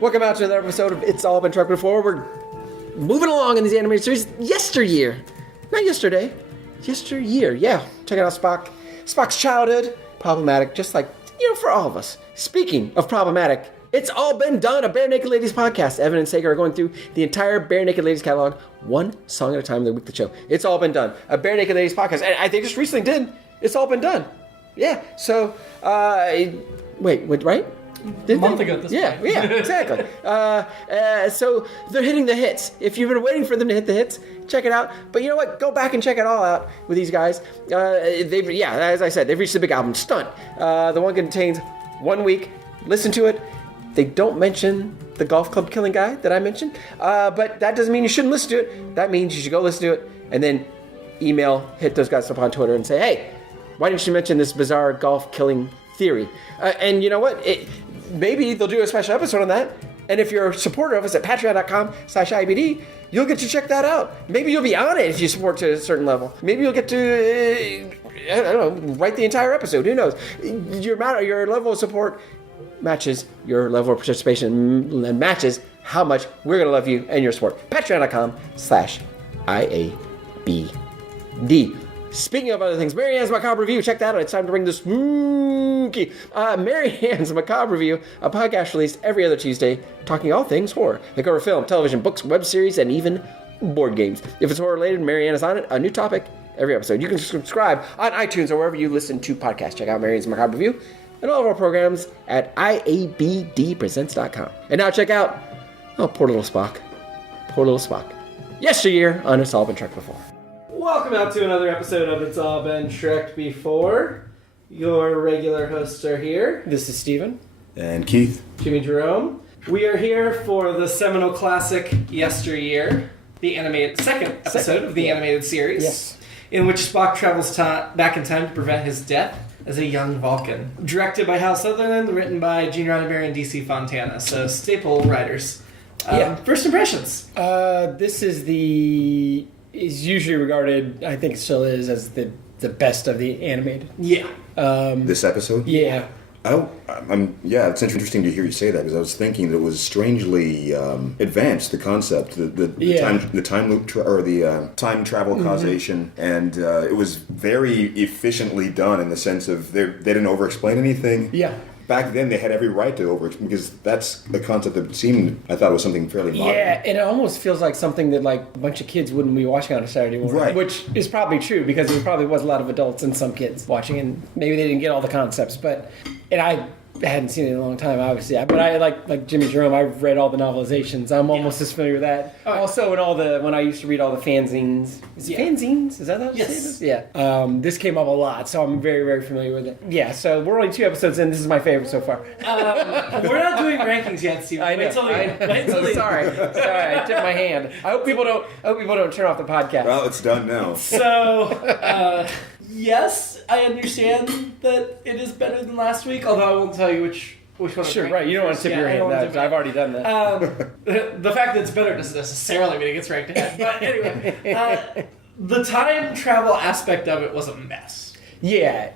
Welcome out to another episode of It's All Been Trucked Before. We're moving along in these animated series. Yesteryear. Not yesterday. Yesteryear. Yeah. Check out Spock. Spock's childhood. Problematic. Just like, for all of us. Speaking of problematic, it's all been done. A Bare Naked Ladies podcast. Evan and Sager are going through the entire Bare Naked Ladies catalog, one song at a time in the weekly show. It's all been done. A Bare Naked Ladies podcast. And they just recently did. It's all been done. Yeah. So, wait, right? A month ago at this point. Yeah, exactly. So they're hitting the hits. If you've been waiting for them to hit the hits, check it out. But you know what? Go back and check it all out with these guys. As I said, they've reached the big album, Stunt. The one contains 1 week. Listen to it. They don't mention the golf club killing guy that I mentioned, but that doesn't mean you shouldn't listen to it. That means you should go listen to it and then hit those guys up on Twitter and say, hey, why didn't you mention this bizarre golf killing theory? And you know what? Maybe they'll do a special episode on that. And if you're a supporter of us at patreon.com/IABD, you'll get to check that out. Maybe you'll be on it if you support to a certain level. Maybe you'll get to, write the entire episode. Who knows? Your level of support matches your level of participation and matches how much we're going to love you and your support. Patreon.com/IABD. Speaking of other things, Mary Ann's Macabre Review. Check that out. It's time to bring the spooky. Mary Ann's Macabre Review, a podcast released every other Tuesday, talking all things horror. They cover film, television, books, web series, and even board games. If it's horror related, Mary Ann is on it. A new topic every episode. You can subscribe on iTunes or wherever you listen to podcasts. Check out Mary Ann's Macabre Review and all of our programs at IABDpresents.com. And now check out, poor little Spock. Poor little Spock. Yesteryear on It's All Been Trucked Before. Welcome out to another episode of It's All Been Trucked Before. Your regular hosts are here. This is Steven. And Keith. Jimmy-Jerome. We are here for the seminal classic Yesteryear, the second episode of the animated series. Yes. In which Spock travels back in time to prevent his death as a young Vulcan. Directed by Hal Sutherland, written by Gene Roddenberry and DC Fontana. So staple writers. First impressions. This is usually regarded, I think it still is, as the best of the animated. Yeah. This episode? Yeah. It's interesting to hear you say that, because I was thinking that it was strangely advanced, the concept, the time loop or the time travel causation, and it was very efficiently done in the sense of they didn't over-explain anything. Yeah. Back then, they had every right to because that's the concept that I thought was something fairly modern. Yeah, and it almost feels like something that a bunch of kids wouldn't be watching on a Saturday morning. Right. Which is probably true, because there probably was a lot of adults and some kids watching, and maybe they didn't get all the concepts. And I hadn't seen it in a long time, obviously. But I like Jimmy-Jerome. I've read all the novelizations. I'm almost as familiar with that. Oh, also, when I used to read all the fanzines. Is it fanzines? Is that how you say this? Yeah. This came up a lot, so I'm very, very familiar with it. Yeah, so we're only 2 episodes in. This is my favorite so far. We're not doing rankings yet, Steve. I know. Sorry, I tipped my hand. I hope people don't turn off the podcast. Well, it's done now. So, yes, I understand that it is better than last week, although I won't tell you which one. Sure, right. You don't want to tip your hand out. I've already done that. The fact that it's better doesn't necessarily mean it gets ranked ahead. But anyway, the time travel aspect of it was a mess. Yeah.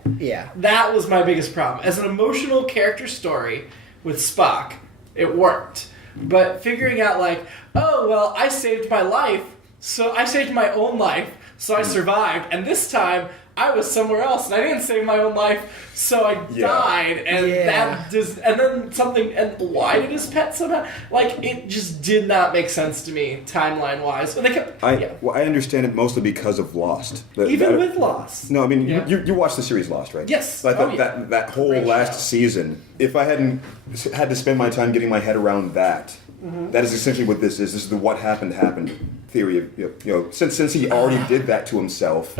That was my biggest problem. As an emotional character story with Spock, it worked. But figuring out I saved my life, so I saved my own life, so I survived, and this time I was somewhere else, and I didn't save my own life, so I died, and and why did his pet somehow? It just did not make sense to me, timeline-wise. And I understand it mostly because of Lost. With Lost. No, I mean, you watched the series Lost, right? Yes. That whole last season, if I hadn't had to spend my time getting my head around that, that is essentially what this is. This is the what happened theory of, since he already did that to himself,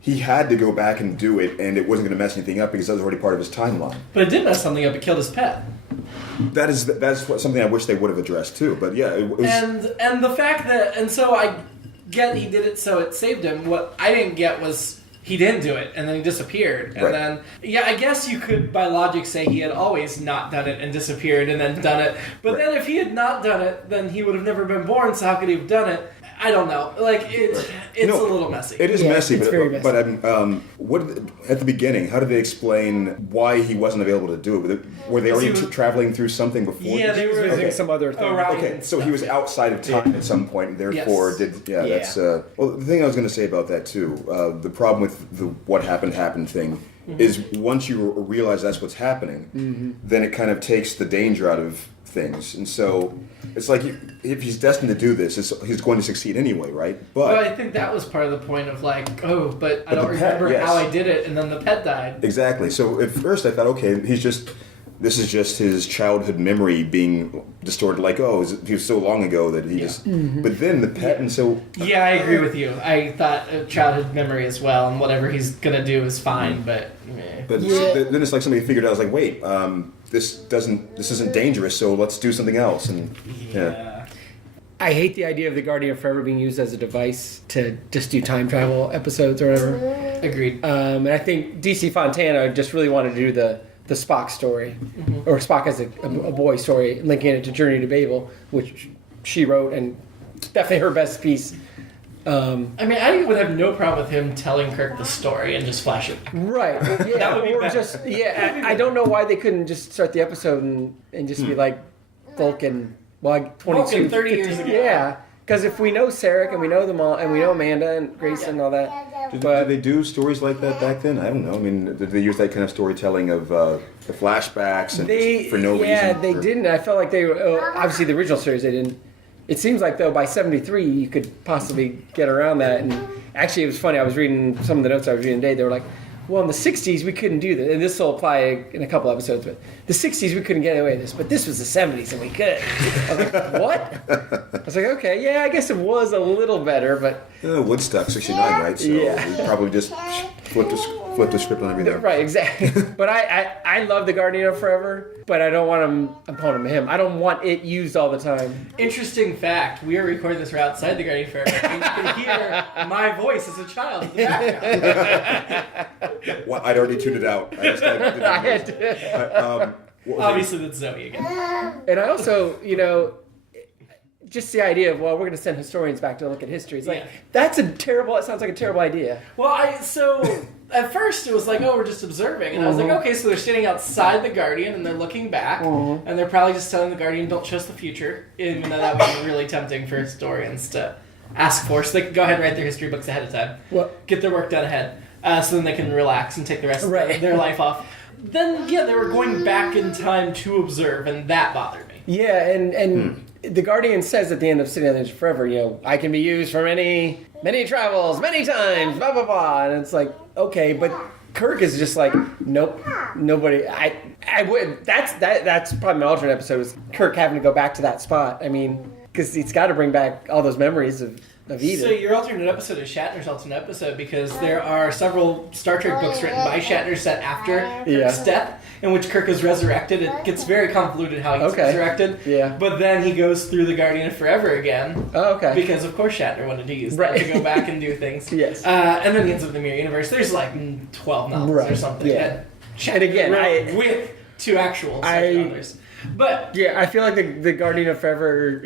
he had to go back and do it, and it wasn't going to mess anything up because that was already part of his timeline. But it did mess something up. It killed his pet. That is something I wish they would have addressed too. But yeah, it was... and the fact that so I get he did it so it saved him. What I didn't get was he didn't do it, and then he disappeared. And then, I guess you could, by logic, say he had always not done it and disappeared and then done it. But then if he had not done it, then he would have never been born, so how could he have done it? I don't know. Like it's a little messy. It is messy, it's very messy. but at the beginning, how did they explain why he wasn't available to do it? Were they already traveling through something before? Yeah, they were visiting some other thing. Okay, so he was outside of time at some point, and therefore that's well. The thing I was going to say about that too, the problem with the what happened thing is once you realize that's what's happening, then it kind of takes the danger out of things, and so it's like if he's destined to do this, he's going to succeed anyway, right? But I think that was part of the point of like, but I don't remember how I did it, and then the pet died. Exactly. So at first I thought, okay, this is just his childhood memory being distorted. Like, he was so long ago that he just. But then the pet, and so. Yeah, I agree with you. I thought childhood memory as well, and whatever he's gonna do is fine. But. But then it's like somebody figured out. I was like, wait, this isn't dangerous, so let's do something else. And I hate the idea of the Guardian Forever being used as a device to just do time travel episodes or whatever. Agreed. And I think DC Fontana just really wanted to do the Spock story, or Spock as a boy story, linking it to Journey to Babel, which she wrote, and definitely her best piece. I would have no problem with him telling Kirk the story and just flash it. Right. Yeah. That would be or better. I don't know why they couldn't just start the episode and just be like Vulcan, 22, 30 years ago. Yeah. Because if we know Sarek and we know them all, and we know Amanda and Grayson and all that. Did they do stories like that back then? I don't know. I mean, did they use that kind of storytelling of the flashbacks and for no reason? Yeah, they didn't. I felt like they were, obviously the original series they didn't. It seems like, though, by 73, you could possibly get around that. And actually, it was funny. I was reading some of the notes I was reading today. They were like, well, in the 60s, we couldn't do this. And this will apply in a couple episodes. But the 60s, we couldn't get away with this. But this was the 70s, and we could. I was like, what? I was like, okay, yeah, I guess it was a little better, but... Woodstock, 69, right? So we probably just flipped the script on everything. Right, exactly. But I love the Guardian of Forever, but I don't want him. I don't want it used all the time. Interesting fact, we are recording this right outside the Guardian of Forever, and you can hear my voice as a child in the background. Well, I'd already tuned it out. I just Obviously, that's Zoe again. And I also, just the idea of, we're going to send historians back to look at history. It's like, that sounds like a terrible idea. Well, so at first it was like, we're just observing. And I was like, okay, so they're standing outside the Guardian and they're looking back. And they're probably just telling the Guardian, don't show us the future. Even though that would be really tempting for historians to ask for. So they could go ahead and write their history books ahead of time. Get their work done ahead. So then they can relax and take the rest of their life off. Then, they were going back in time to observe, and that bothered me. Yeah, and the Guardian says at the end of City on the Edge of Forever, I can be used for many travels, many times, blah, blah, blah. And it's like, okay, but Kirk is just like, nope, nobody. I would. That's probably my alternate episode, is Kirk having to go back to that spot. I mean, because he's got to bring back all those memories of Eden. So your alternate episode is Shatner's alternate episode, because there are several Star Trek books written by Shatner set after Kirk's death, in which Kirk is resurrected. It gets very convoluted how he's resurrected. Yeah. But then he goes through the Guardian of Forever again. Oh, okay. Because of course Shatner wanted to use that to go back and do things. Yes. And then he ends up in the Mirror Universe. There's like 12 novels or something. Yeah. And again, with two actual others. But I feel like the Guardian of Forever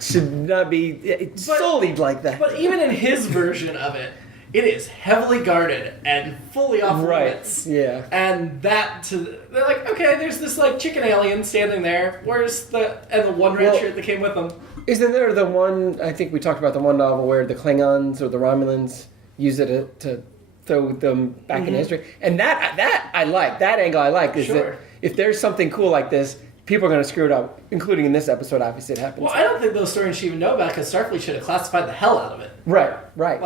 should not be solely like that. But even in his version of it, it is heavily guarded and fully off limits. Yeah. And they're like, okay, there's this like chicken alien standing there. Where's the one red shirt that came with them? Isn't there the one, I think we talked about the one novel where the Klingons or the Romulans use it to throw them back in history? And that I like. That angle I like is that if there's something cool like this, people are going to screw it up, including in this episode. Obviously, it happens. Well, I don't think those stories should even know about it, because Starfleet should have classified the hell out of it. Right. Like,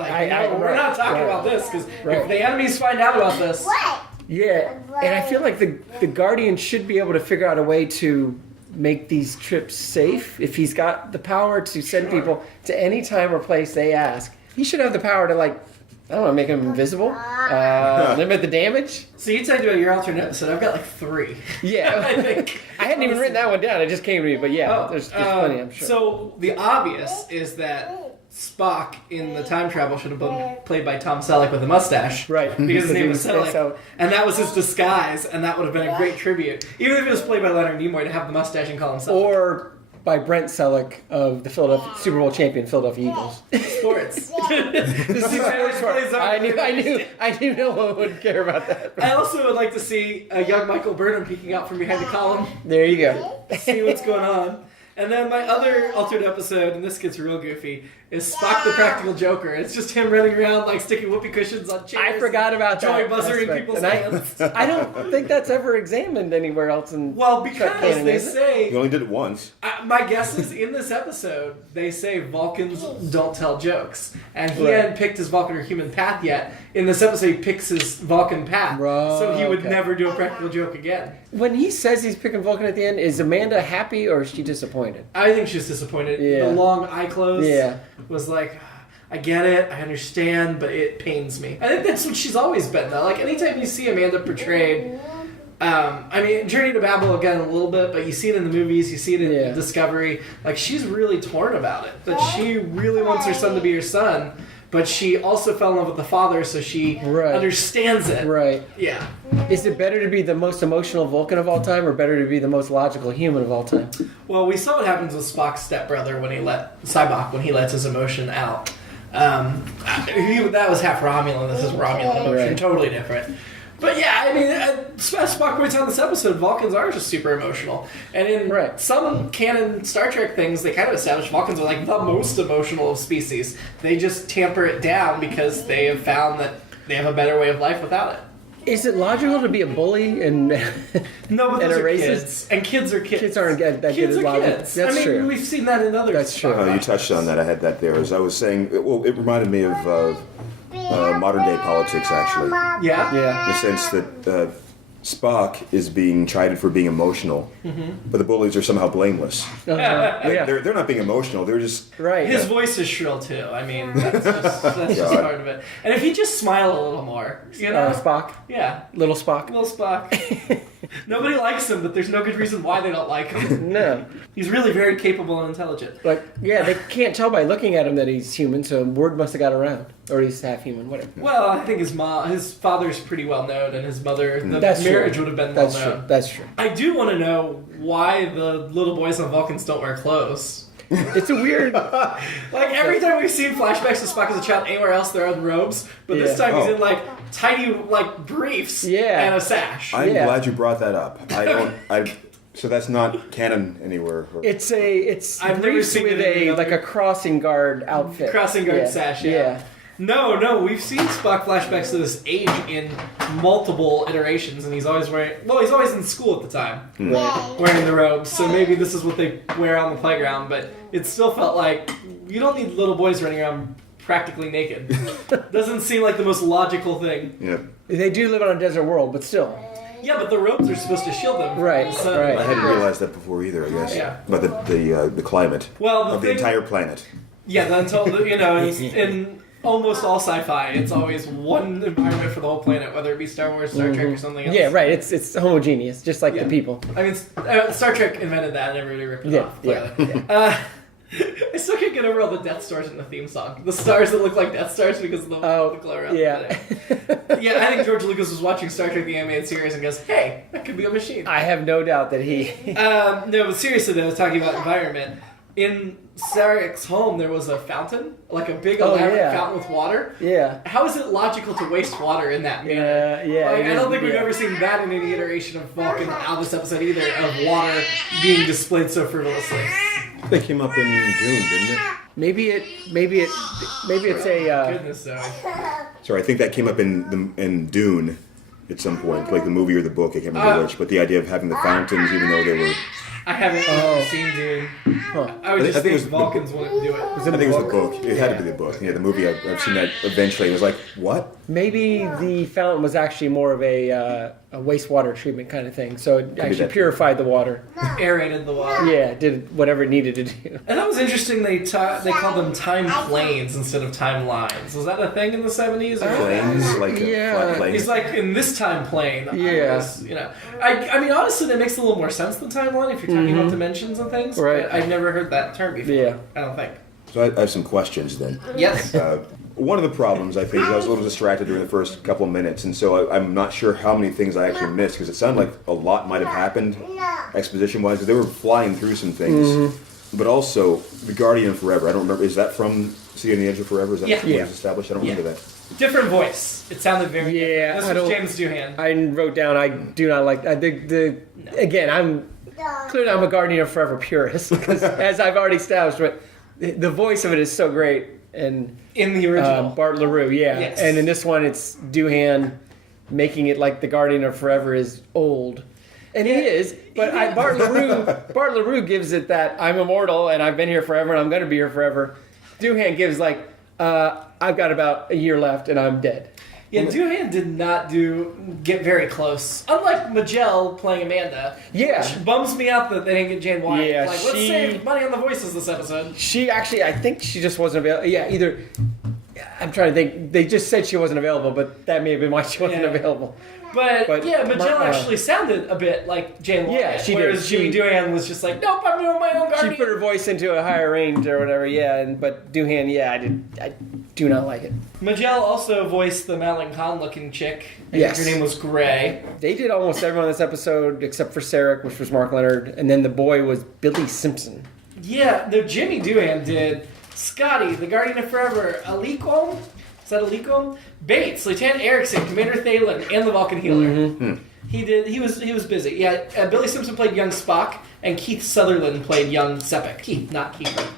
we're not talking about this, because if the enemies find out about this... Yeah, and I feel like the Guardian should be able to figure out a way to make these trips safe. If he's got the power to send people to any time or place they ask, he should have the power to, like, I don't know, make them invisible, limit the damage. So you said your alternate episode. I've got like 3. Yeah. I think. I hadn't even written that one down. It just came to me. But there's plenty, I'm sure. So the obvious is that Spock in the time travel should have been played by Tom Selleck with a mustache. Right. Because his name was Selleck. And that was his disguise, and that would have been a great tribute. Even if it was played by Leonard Nimoy, to have the mustache and call him Selleck. by Brent Selleck of the Philadelphia Super Bowl champion Philadelphia Eagles. Sports. I knew no one would care about that. I also would like to see a young Michael Burnham peeking out from behind the column, There you go. see what's going on. And then my other alternate episode, and this gets real goofy, is Spock the Practical Joker. It's just him running around like sticking whoopee cushions on chairs. I forgot about Joey that. buzzering aspect. people's And hands. I don't think that's ever examined anywhere else in Well, Trek because canon, they is it? say... He only did it once. My guess is in this episode, they say Vulcans don't tell jokes. And he Right. hadn't picked his Vulcan or human path yet. In this episode, he picks his Vulcan path. Right, So he would okay. never do a practical joke again. When he says he's picking Vulcan at the end, is Amanda happy or is she disappointed? I think she's disappointed. Yeah. The long eye close Yeah. was like, I get it, I understand, but it pains me. I think that's what she's always been, though. Like, anytime you see Amanda portrayed... I mean, Journey to Babel again a little bit, but you see it in the movies, you see it in Discovery. Like, she's really torn about it. That she really wants her son to be her son, but she also fell in love with the father, so she understands it. Right. Yeah. Is it better to be the most emotional Vulcan of all time or better to be the most logical human of all time? Well, we saw what happens with Spock's stepbrother when he lets his emotion out. That was half Romulan, this is Romulan emotion, totally different. But yeah, I mean, Spock points out in this episode, Vulcans are just super emotional. And in some canon Star Trek things, they kind of establish Vulcans are like the most emotional of species. They just tamper it down because they have found that they have a better way of life without it. Is it logical to be a bully and no, but and those a are racist? kids. And kids are kids. Kids aren't that good Kids at are logic. kids. That's I mean, true. we've seen that in other That's true. You touched on that. I had that there. As I was saying, it reminded me of modern day politics, actually. Yeah? Yeah. In the sense that Spock is being chided for being emotional, but the bullies are somehow blameless. Yeah. They're not being emotional. They're just His voice is shrill too. I mean, that's just part of it. And if he just smiled a little more, you know, Spock. Yeah, Little Spock. little Spock. Nobody likes him, but there's no good reason why they don't like him. No. He's really very capable and intelligent. Like, yeah, they can't tell by looking at him that he's human, so word must have got around. Or he's half human, whatever. Well, I think his father's pretty well known, and his mother, the That's marriage true. would have been well That's known. true. That's true. I do want to know why the little boys on Vulcans don't wear clothes. It's a weird... Like, every time we've seen flashbacks of Spock as a child anywhere else, they're in robes. But this time he's in, like, tiny, like, briefs and a sash. I'm glad you brought that up. So that's not canon anywhere. It's I've never briefs seen with it in like a crossing guard outfit. Crossing guard sash, yeah. No, we've seen Spock flashbacks to this age in multiple iterations, and he's always he's always in school at the time, wearing the robes, so maybe this is what they wear on the playground, but it still felt like you don't need little boys running around practically naked. Doesn't seem like the most logical thing. Yeah. They do live on a desert world, but still. Yeah, but the robes are supposed to shield them. Right, right. I hadn't realized that before either, I guess. Yeah. About the climate of the entire planet. Yeah, until, in almost all sci-fi, it's always one environment for the whole planet, whether it be Star Wars, Star Trek, or something else. Yeah, right. It's homogeneous, just like the people. I mean, Star Trek invented that, and everybody ripped it off. Yeah. I still can't get over all the Death Stars in the theme song. The stars that look like Death Stars because of the glow around. Yeah. Yeah, I think George Lucas was watching Star Trek the animated series and goes, "Hey, that could be a machine." I have no doubt that he. No, but seriously, though, I was talking about environment. In Sarek's home, there was a fountain, like a big elaborate fountain with water. Yeah. How is it logical to waste water in that manner? Yeah. Like, I don't think we've ever seen that in any iteration of Vulcan out this episode either, of water being displayed so frivolously. They came up in Dune, didn't it? Maybe it's a. Goodness, Zoe. Sorry, I think that came up in Dune at some point, like the movie or the book. I can't remember which. But the idea of having the fountains, even though they were. I haven't seen Dune. Huh. I would just I think think Vulcans wouldn't do it. I think it was the book. It had to be the book. Yeah, the movie, I've seen that eventually. It was like, what? Maybe the fountain was actually more of a wastewater treatment kind of thing, so it actually that. purified the water. Aerated the water. Yeah, did whatever it needed to do. And that was interesting. They called them time planes instead of timelines. Was that a thing in the 70s? Planes, like a flat plane. He's like, in this time plane. Yeah. I mean, honestly, that makes a little more sense than timeline if you're talking about dimensions and things. Right. But I've never heard that term before. Yeah. I don't think. So I have some questions then. Yes. One of the problems I faced, I was a little distracted during the first couple of minutes, and so I'm not sure how many things I actually missed, because it sounded like a lot might have happened exposition-wise, because they were flying through some things. but also the Guardian of Forever. I don't remember. Is that from Sea on the Edge of Forever? Is that Yeah. when it was established? I don't remember that. Different voice. It sounded very different. I This was don't- James Doohan. I wrote down. I do not like. Again, I'm clearly I'm a Guardian of Forever purist because, as I've already established, but the voice of it is so great. And In the original. Bart LaRue, yeah. Yes. And in this one, it's Doohan making it like the Guardian of Forever is old. And he is, but Bart LaRue gives it that I'm immortal and I've been here forever and I'm going to be here forever. Doohan gives like, I've got about a year left and I'm dead. Yeah, Doohan did not get very close. Unlike Majel playing Amanda. Yeah. Which bums me out that they didn't get Jane Wyatt. Yeah, Like, let's save money on the voices this episode. She actually, I think she just wasn't available. Yeah, either, I'm trying to think, they just said she wasn't available, but that may have been why she wasn't available. But yeah, Majel actually sounded a bit like Jane Wyatt. Yeah, she did. Whereas Jimmy Doohan was just like, nope, I'm doing my own Guardian. She put her voice into a higher range or whatever, yeah. But Doohan, I do not like it. Majel also voiced the Madeline Kahn looking chick. I think Yes. her name was Gray. They did almost everyone in this episode except for Sarek, which was Mark Leonard, and then the boy was Billy Simpson. Yeah, no, Jimmy Doohan did Scotty, the Guardian of Forever, Aliquom? Is that Aliquom? Bates, Lieutenant Erickson, Commander Thalen, and the Vulcan Healer. Mm-hmm. He was busy. Yeah, Billy Simpson played young Spock, and Keith Sutherland played young Sepik. Keith, not Keith.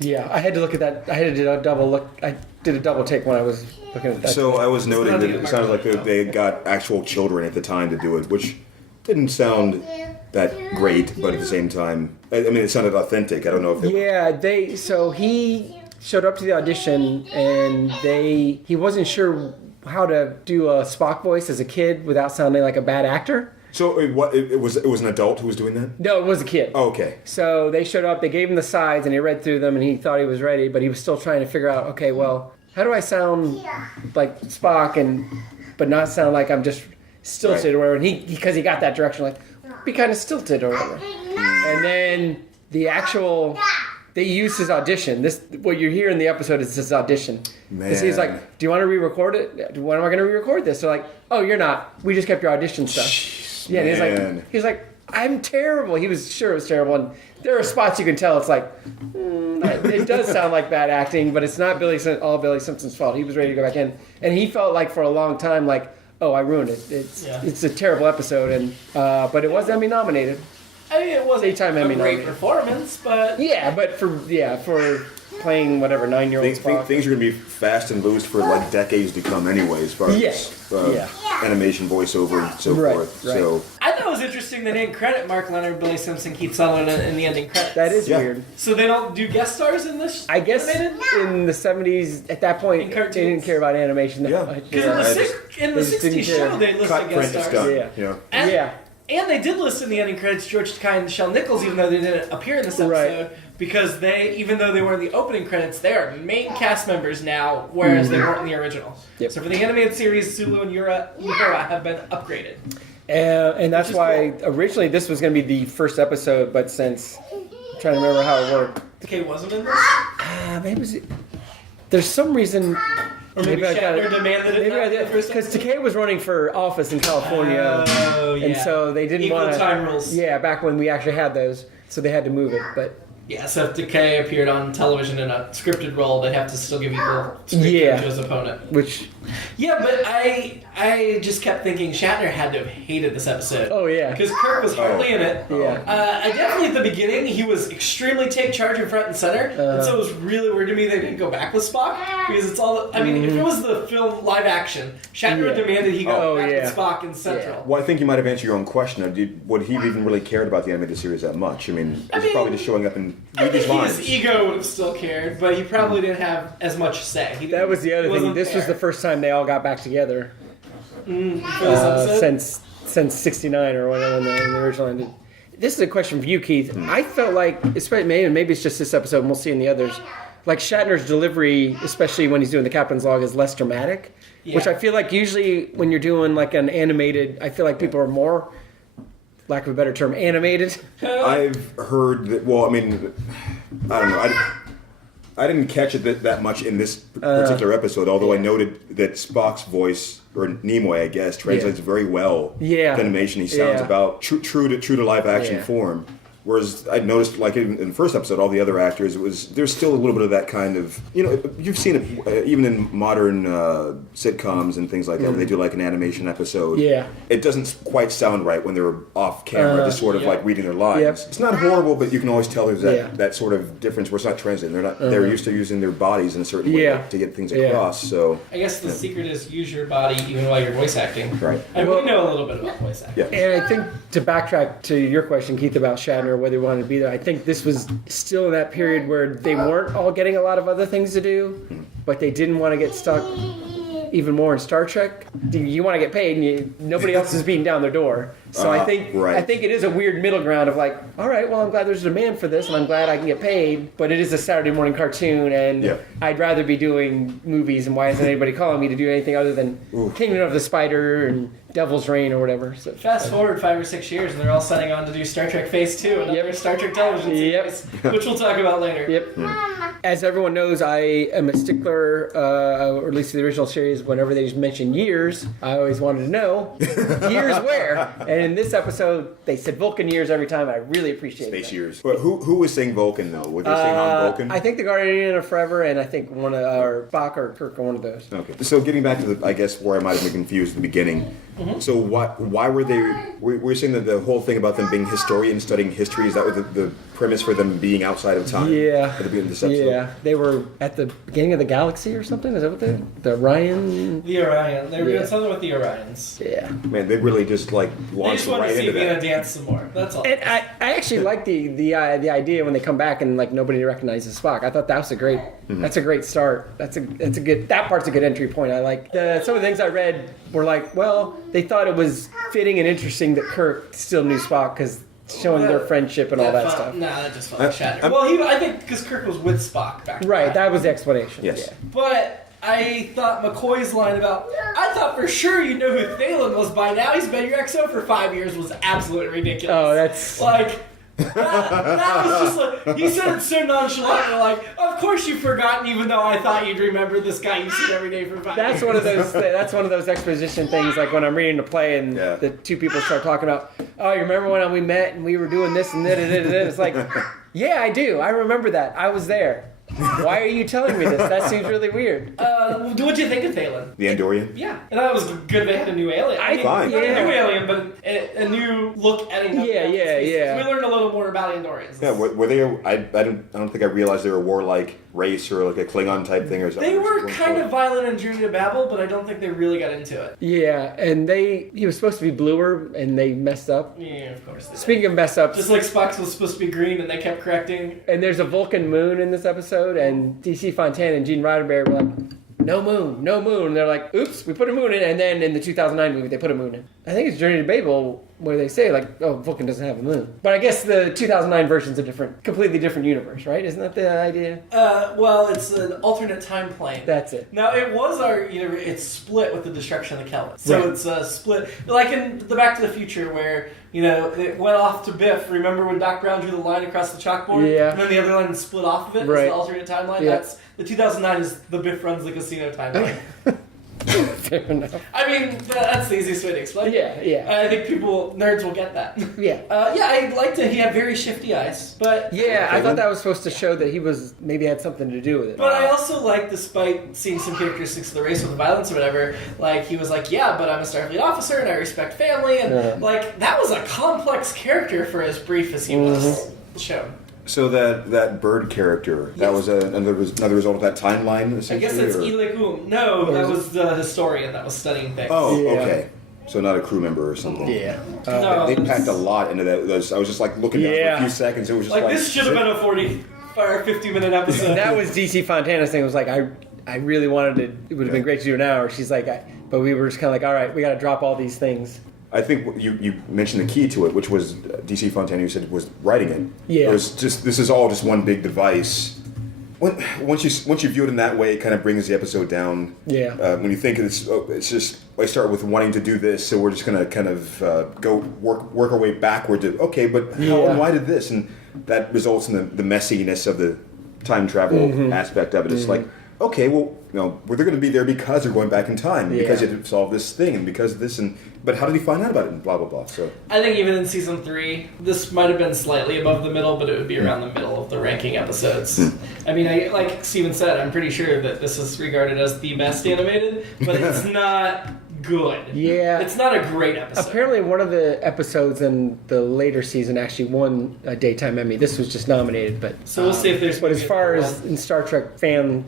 Yeah, I had to look at that. I had to do a double look. I did a double take when I was looking at that. So I was noting not that even it sounded like Mark they got actual children at the time to do it, which didn't sound that great, but at the same time, I mean, it sounded authentic. I don't know if it Yeah, so he showed up to the audition and he wasn't sure how to do a Spock voice as a kid without sounding like a bad actor. So it was an adult who was doing that? No, it was a kid. Oh, okay. So they showed up, they gave him the sides, and he read through them, and he thought he was ready, but he was still trying to figure out, okay, well, how do I sound like Spock, but not sound like I'm just stilted or whatever? And because he got that direction, like, be kind of stilted or whatever. And then they used his audition. What you hear in the episode is his audition. Because he's like, do you want to re-record it? When am I going to re-record this? They're like, oh, you're not. We just kept your audition stuff. Jeez, yeah, and he's like, I'm terrible. He was sure it was terrible. And there are spots you can tell it's like, it does sound like bad acting, but it's not all Billy Simpson's fault. He was ready to go back in. And he felt like for a long time, like, oh, I ruined it. It's a terrible episode, but it was Emmy nominated. I mean, it wasn't Daytime Emmy a great nominated. performance, but... Yeah, but for playing whatever 9-year-old Spock. Things are going to be fast and loose for like decades to come anyway, as far as animation, voiceover, and so forth. Right. So I thought it was interesting they didn't credit Mark Leonard, Billy Simpson, Keith Sutherland in the ending credits. That is weird. So they don't do guest stars in this? I guess animated? in the 70s, at that point, they didn't care about animation that much. Because in the They just didn't 60s care. show, they listed cut, guest print, it's stars. done. Yeah. And they did list in the ending credits George Takei and Nichelle Nichols, even though they didn't appear in this episode, because even though they were in the opening credits, they are main cast members now, whereas they weren't in the original. Yep. So for the animated series, Sulu and Uhura have been upgraded. And that's why originally this was going to be the first episode, but since I'm trying to remember how it worked. Takei wasn't in this? Maybe there's some reason. Or maybe Shatner demanded it. Because Takei was running for office in California, and so they didn't want to. Equal time rules. Yeah, back when we actually had those, so they had to move it. But yeah, so if Takei appeared on television in a scripted role, they'd have to still give equal screen time to his opponent. Yeah, but I just kept thinking Shatner had to have hated this episode. Oh yeah, because Kirk was hardly in it. Yeah, I definitely at the beginning he was extremely take charge in front and center, and so it was really weird to me they didn't go back with Spock because it's all. I mean, if it was the film live action, Shatner demanded he go back with Spock in Central. Well, I think you might have answered your own question. Would he have even really cared about the animated series that much? I mean, he's probably just showing up and read these lines. His ego would have still cared, but he probably didn't have as much say. That was the other thing. This was the first time they all got back together since '69 or when the original ended. This is a question for you, Keith. I felt like, maybe it's just this episode, and we'll see in the others. Like Shatner's delivery, especially when he's doing the captain's log, is less dramatic. Yeah. Which I feel like usually when you're doing like an animated, I feel like people are more, lack of a better term, animated. I've heard that. Well, I mean, I don't know. I didn't catch it that much in this particular episode, although I noted that Spock's voice, or Nimoy, I guess, translates very well to animation. He sounds about true to live action form. Whereas I noticed, like in the first episode, all the other actors, there's still a little bit of that kind of, you've seen it even in modern sitcoms and things like that, where they do like an animation episode. Yeah. It doesn't quite sound right when they're off camera, just sort of like reading their lines. Yep. It's not horrible, but you can always tell there's that sort of difference where it's not translated. They're used to using their bodies in a certain way to get things across. So I guess the secret is use your body even while you're voice acting. Right. And we know a little bit about voice acting. Yeah. And I think to backtrack to your question, Keith, about Shatner, whether he wanted to be there, I think this was still in that period where they weren't all getting a lot of other things to do, but they didn't want to get stuck even more in Star Trek. You want to get paid, and nobody else is beating down their door. So I think it is a weird middle ground of like, all right, well, I'm glad there's a demand for this, and I'm glad I can get paid, but it is a Saturday morning cartoon, and I'd rather be doing movies, and why isn't anybody calling me to do anything other than Kingdom of the Spider and Devil's Reign or whatever. So, fast forward 5 or 6 years, and they're all signing on to do Star Trek Phase 2, another Star Trek television series, which we'll talk about later. As everyone knows, I am a stickler, or at least the original series, whenever they mention years, I always wanted to know, years where? And in this episode, they said Vulcan years every time, and I really appreciate it. Space years. But who was saying Vulcan, though? Were they saying on Vulcan? I think the Guardian of Forever, and I think one of or Spock or Kirk are one of those. Okay. So getting back to I guess where I might have been confused at the beginning. So why were they? We're saying that the whole thing about them being historians, studying history, is that what the premise for them being outside of time? Yeah. At the beginning of this episode? Yeah. They were at the beginning of the galaxy or something. Is that what the Orion? The Orion. They were doing something with the Orions. Yeah. Man, they really just like They launched just wanted right to see into Vina that. dance some more. That's all. And I actually like the idea when they come back and like nobody recognizes Spock. I thought that was a great. That's a great start. That's a good. That part's a good entry point. I like some of the things I read were like, well, they thought it was fitting and interesting that Kirk still knew Spock because showing their friendship and all that stuff. Nah, that just felt like Shatner. Well, I think because Kirk was with Spock back then. Right, that was the explanation. Yes. Yeah. But I thought McCoy's line about, I thought for sure you know who Thalen was by now. He's been your XO for 5 years was absolutely ridiculous. Oh, that's like. That was just like, he said it so nonchalantly, like, of course you've forgotten, even though I thought you'd remember this guy you've seen every day for 5 years. That's one of those exposition things, like when I'm reading a play and the two people start talking about, oh, you remember when we met and we were doing this and that, it's like, yeah, I do. I remember that. I was there. Why are you telling me this? That seems really weird. What'd you think of Thalen? The Andorian? Yeah. And that was good they had a new alien. Fine. Not a new alien, but a new look at another species. We learned a little more about Andorians. Yeah, were they? I don't think I realized they were a warlike race or like a Klingon type thing or something. They were kind of violent in Journey to Babel, but I don't think they really got into it. Yeah, and he was supposed to be bluer, and they messed up. Yeah, of course they did. Speaking of mess ups, just like Spock was supposed to be green, and they kept correcting. And there's a Vulcan moon in this episode, and DC Fontana and Gene Roddenberry were like, no moon, no moon. And they're like, oops, we put a moon in, and then in the 2009 movie, they put a moon in. I think it's Journey to Babel where they say, like, oh, Vulcan doesn't have a moon. But I guess the 2009 version's a completely different universe, right? Isn't that the idea? Well, it's an alternate time plane. That's it. Now, it was it's split with the destruction of the Kelvin. So it's split, like in the Back to the Future where, it went off to Biff. Remember when Doc Brown drew the line across the chalkboard? Yeah. And then the other line split off of it? Right. It's the alternate timeline? Yeah. That's the 2009 is the Biff runs the casino timeline. Fair enough. I mean, that's the easiest way to explain it. Yeah. I think nerds will get that. Yeah. I liked it. He had very shifty eyes. But yeah, I thought that was supposed to show that he maybe had something to do with it. But I also like, despite seeing some characteristics of the race with the violence or whatever, like, he was like, yeah, but I'm a Starfleet officer and I respect family. And, like, that was a complex character for as brief as he was shown. So that bird character, that was another result of that timeline, essentially? I guess it's Ilekum. No, that was the historian that was studying things. Oh, okay. So not a crew member or something. Yeah. No, they packed a lot into that. I was just like looking down for a few seconds. It was just like this should have been a 40 or 50-minute episode. That was DC Fontana's thing. It was like, I really wanted to, it would have been great to do an hour. She's like, but we were just kind of like, all right, we got to drop all these things. I think you mentioned the key to it, which was DC Fontana, you said, was writing it. Yeah. It was just, this is all just one big device. Once you view it in that way, it kind of brings the episode down. Yeah. When you think it's just, I start with wanting to do this, so we're just going to kind of go work our way backward to, okay, but how and why did this? And that results in the messiness of the time travel aspect of it. It's like, okay, well, they're going to be there because they're going back in time, because Yeah. you had to solve this thing, and because of this, but how did he find out about it, and blah, blah, blah. So I think even in season 3, this might have been slightly above the middle, but it would be around the middle of the ranking episodes. I mean, like Steven said, I'm pretty sure that this is regarded as the best animated, but it's not good. Yeah. It's not a great episode. Apparently, one of the episodes in the later season actually won a Daytime Emmy. This was just nominated, but... So we'll see if there's... But as far as in Star Trek fandom...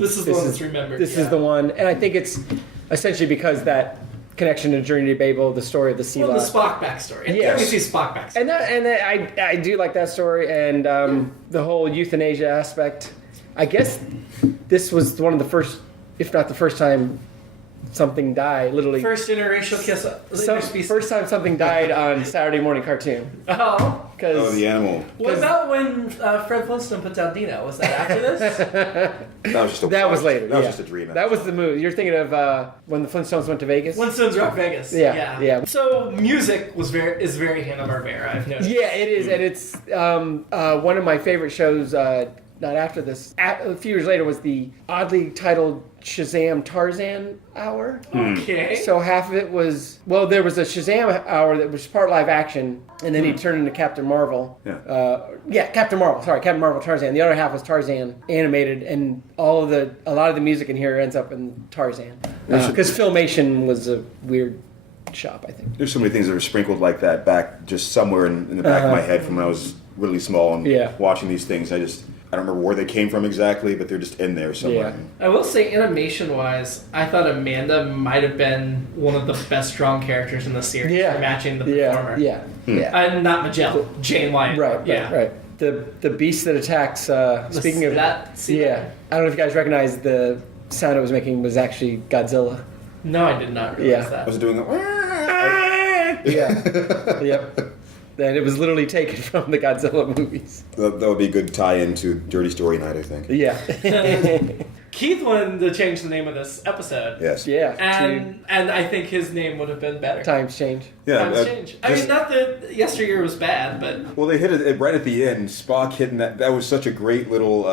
This is the one that's remembered. This is the one, and I think it's essentially because that connection to Journey to Babel, the story of the sea the lion. Spock backstory. And Yes. we see Spock backstory. And I do like that story, and the whole euthanasia aspect. I guess this was one of the first, if not the first time, something died. Literally, First interracial kiss. first time something died on Saturday morning cartoon. Oh. Because the animal. What about when Fred Flintstone put down Dino? Was that after this? That was just a that was later. That was yeah. just a dream. That was the movie. You're thinking of when the Flintstones went to Vegas. Flintstones Rock Vegas. Yeah. So music is very Hanna-Barbera, I've noticed. Yeah, it is, and it's one of my favorite shows. Not after this. A few years later was the oddly titled Shazam Tarzan Hour. Okay. So half of it was, there was a Shazam Hour that was part live action, and then he turned into Captain Marvel. Yeah. Captain Marvel. Sorry, Captain Marvel Tarzan. The other half was Tarzan animated, and a lot of the music in here ends up in Tarzan. Because Filmation was a weird shop, I think. There's so many things that are sprinkled like that back just somewhere in the back of my head from when I was really small and watching these things. I don't remember where they came from exactly, but they're just in there somewhere. I will say, animation-wise, I thought Amanda might have been one of the best strong characters in the series for matching the performer. Yeah. And not Magelle, Jane Wyatt. Right. The beast that attacks. Speaking of that, I don't know if you guys recognize the sound it was making was actually Godzilla. No, I did not realize that. Was it doing Yep. And it was literally taken from the Godzilla movies. That would be a good tie-in to Dirty Story Night, I think. Yeah. Keith wanted to change the name of this episode. Yes. Yeah. And I think his name would have been better. Times change. Yeah. Times change. I mean, not that Yesteryear was bad, but... Well, they hit it right at the end. Spock hitting that. That was such a great little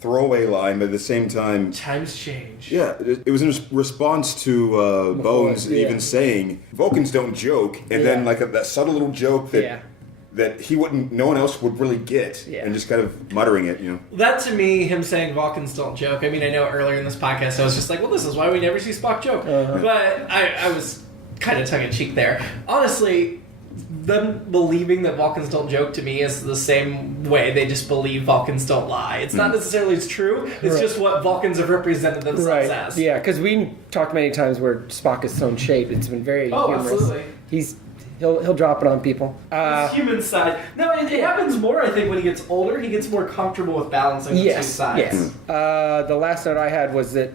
throwaway line, but at the same time... Times change. Yeah, it was in response to Bones even saying, Vulcans don't joke, and then like that subtle little joke that no one else would really get, and just kind of muttering it, That, to me, him saying Vulcans don't joke, I mean, I know earlier in this podcast I was just like, well, this is why we never see Spock joke. But I was kind of tongue-in-cheek there. Honestly, them believing that Vulcans don't joke to me is the same way they just believe Vulcans don't lie. It's not necessarily true, it's just what Vulcans have represented themselves as. Yeah, because we talked many times where Spock is thrown shade. It's been very humorous. Absolutely. He'll drop it on people. His human side. No, it happens more, I think, when he gets older. He gets more comfortable with balancing the two sides. Yes. The last note I had was that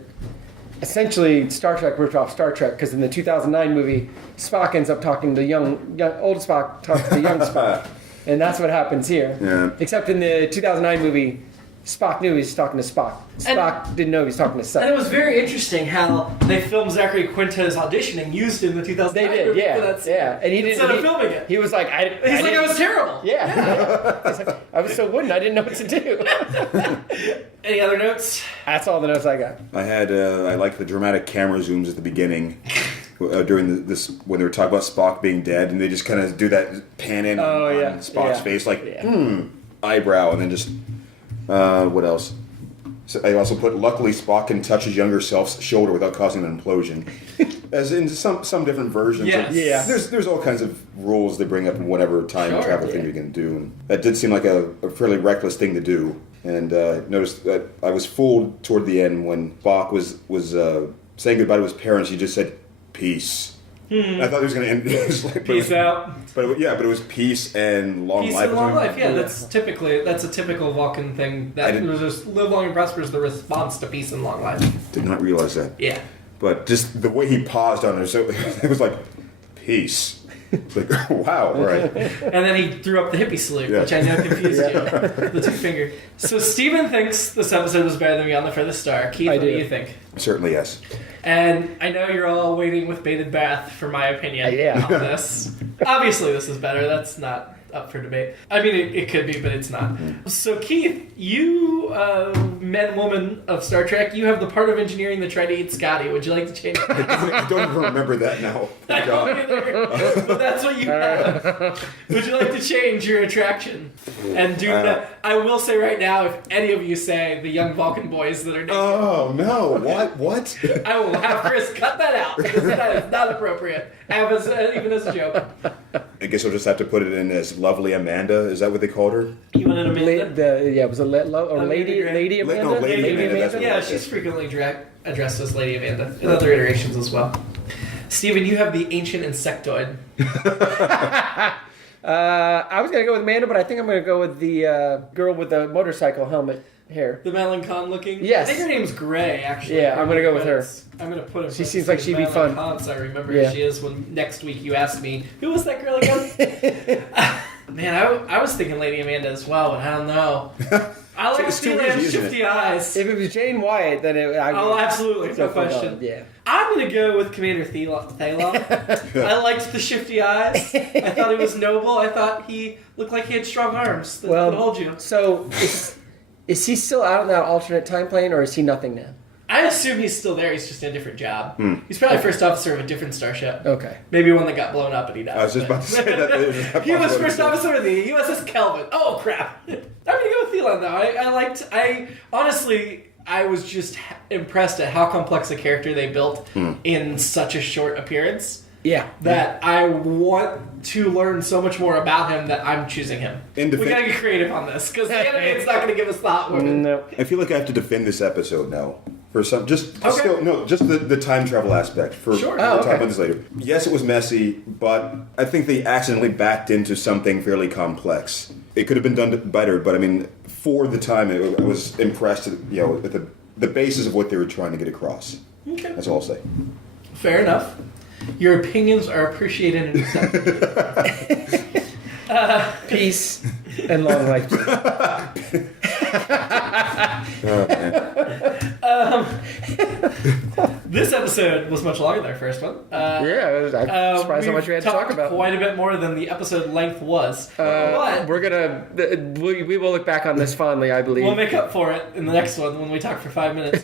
essentially Star Trek ripped off Star Trek, because in the 2009 movie, Spock ends up talking to old Spock talks to young Spock. And that's what happens here. Yeah. Except in the 2009 movie, Spock knew he was talking to Spock. Spock didn't know he was talking to Seth. And it was very interesting how they filmed Zachary Quinto's auditioning used in the 2009 They did, movie yeah. for that scene. Yeah. And he didn't, instead of filming it. He was like, I was terrible. Yeah. He's like, I was so wooden, I didn't know what to do. Any other notes? That's all the notes I got. I liked the dramatic camera zooms at the beginning. During this, when they were talking about Spock being dead, and they just kind of do that pan in on Spock's face, like, eyebrow, and then just, what else? So I also put, luckily Spock can touch his younger self's shoulder without causing an implosion. As in some different versions. Yes. Yeah. There's all kinds of rules they bring up in whatever time travel thing you're going to do. And that did seem like a fairly reckless thing to do. And noticed that I was fooled toward the end when Spock was saying goodbye to his parents. He just said, peace. I thought he was going to end like, Peace out. But it was peace and long Peace life. and long life, yeah. That's a typical Vulcan thing. That was just live long and prosper is the response to peace and long life. Did not realize that. Yeah. But just the way he paused on it, so it was like, peace. It's like, wow, right. And then he threw up the hippie salute, which I know confused you. The two finger. So Steven thinks this episode was better than Beyond the Furthest Star. Keith, what do you think? Certainly, yes. And I know you're all waiting with bated breath for my opinion on this. Obviously, this is better. That's not up for debate. I mean, it could be, but it's not. So, Keith, you men, woman of Star Trek, you have the part of engineering that tried to eat Scotty. Would you like to change that? I don't even remember that now. I don't either, but that's what you have. Would you like to change your attraction? And do that. I will say right now, if any of you say the young Vulcan boys that are naked, Oh, no. What? I will have Chris cut that out because that is not appropriate, even as a joke. I guess I'll just have to put it in as Lovely Amanda. Is that what they called her? You want an Amanda? Yeah, was it Lady Amanda? No, Lady Amanda, that's what Yeah, she's frequently addressed as Lady Amanda in other iterations as well. Steven, you have the ancient insectoid. I was going to go with Amanda, but I think I'm going to go with the girl with the motorcycle helmet hair. The Madeline Kahn looking? Yes. I think her name's Gray, actually. Yeah, I'm going to go with her. I'm going to put her. She seems like she'd be fun. Kahn, so I remember who she is when next week you asked me, who was that girl again? Man, I was thinking Lady Amanda as well, but I don't know. I like Steelan's shifty eyes. If it was Jane Wyatt, then absolutely, no question. Yeah. I'm going to go with Commander Thelon. I liked the shifty eyes. I thought he was noble. I thought he looked like he had strong arms that could hold you. So, is he still out in that alternate time plane, or is he nothing now? I assume he's still there. He's just in a different job. He's probably first officer of a different starship. Okay. Maybe one that got blown up and he died. I was just about to say that. He was first officer of the USS Kelvin. Oh, crap. I'm going to go with Thelon, though. I was just impressed at how complex a character they built in such a short appearance. Yeah. That I want to learn so much more about him that I'm choosing him. We gotta get creative on this, because the animate's not gonna give us thought. No. I feel like I have to defend this episode now. For some, just the time travel aspect. We'll talk about this later. Yes, it was messy, but I think they accidentally backed into something fairly complex. It could have been done better, but I mean, for the time, I was impressed, with the basis of what they were trying to get across. Okay. That's all I'll say. Fair enough. Your opinions are appreciated and accepted. Peace and long life. This episode was much longer than our first one. I'm surprised how much we had to talk about. Quite a bit more than the episode length was. But we will look back on this fondly, I believe. We'll make up for it in the next one when we talk for 5 minutes.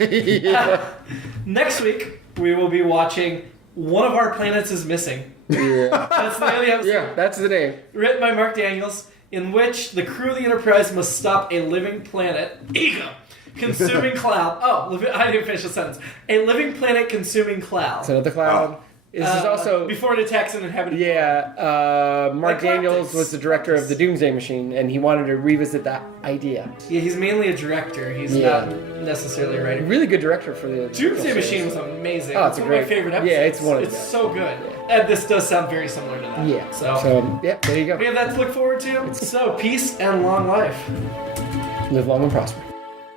Next week, we will be watching One of Our Planets is Missing. Yeah. That's the name of the episode. Yeah, that's the name. Written by Mark Daniels, in which the crew of the Enterprise must stop a living planet. Consuming cloud. I didn't finish the sentence. A living planet consuming cloud. It's another cloud. This is also before it attacks an inhabited world. Mark Daniels was the director of the Doomsday Machine, and he wanted to revisit that idea. Yeah, he's mainly a director. He's not necessarily a writer. Really good director for the Doomsday Machine was amazing. Oh, it's one of my favorite episodes. Yeah, it's one of It's so good. And this does sound very similar to that. Yeah. So there you go. We have that to look forward to. So, peace and long life. Live long and prosper.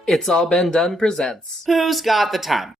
It's All Been Done presents Who's Got the Time?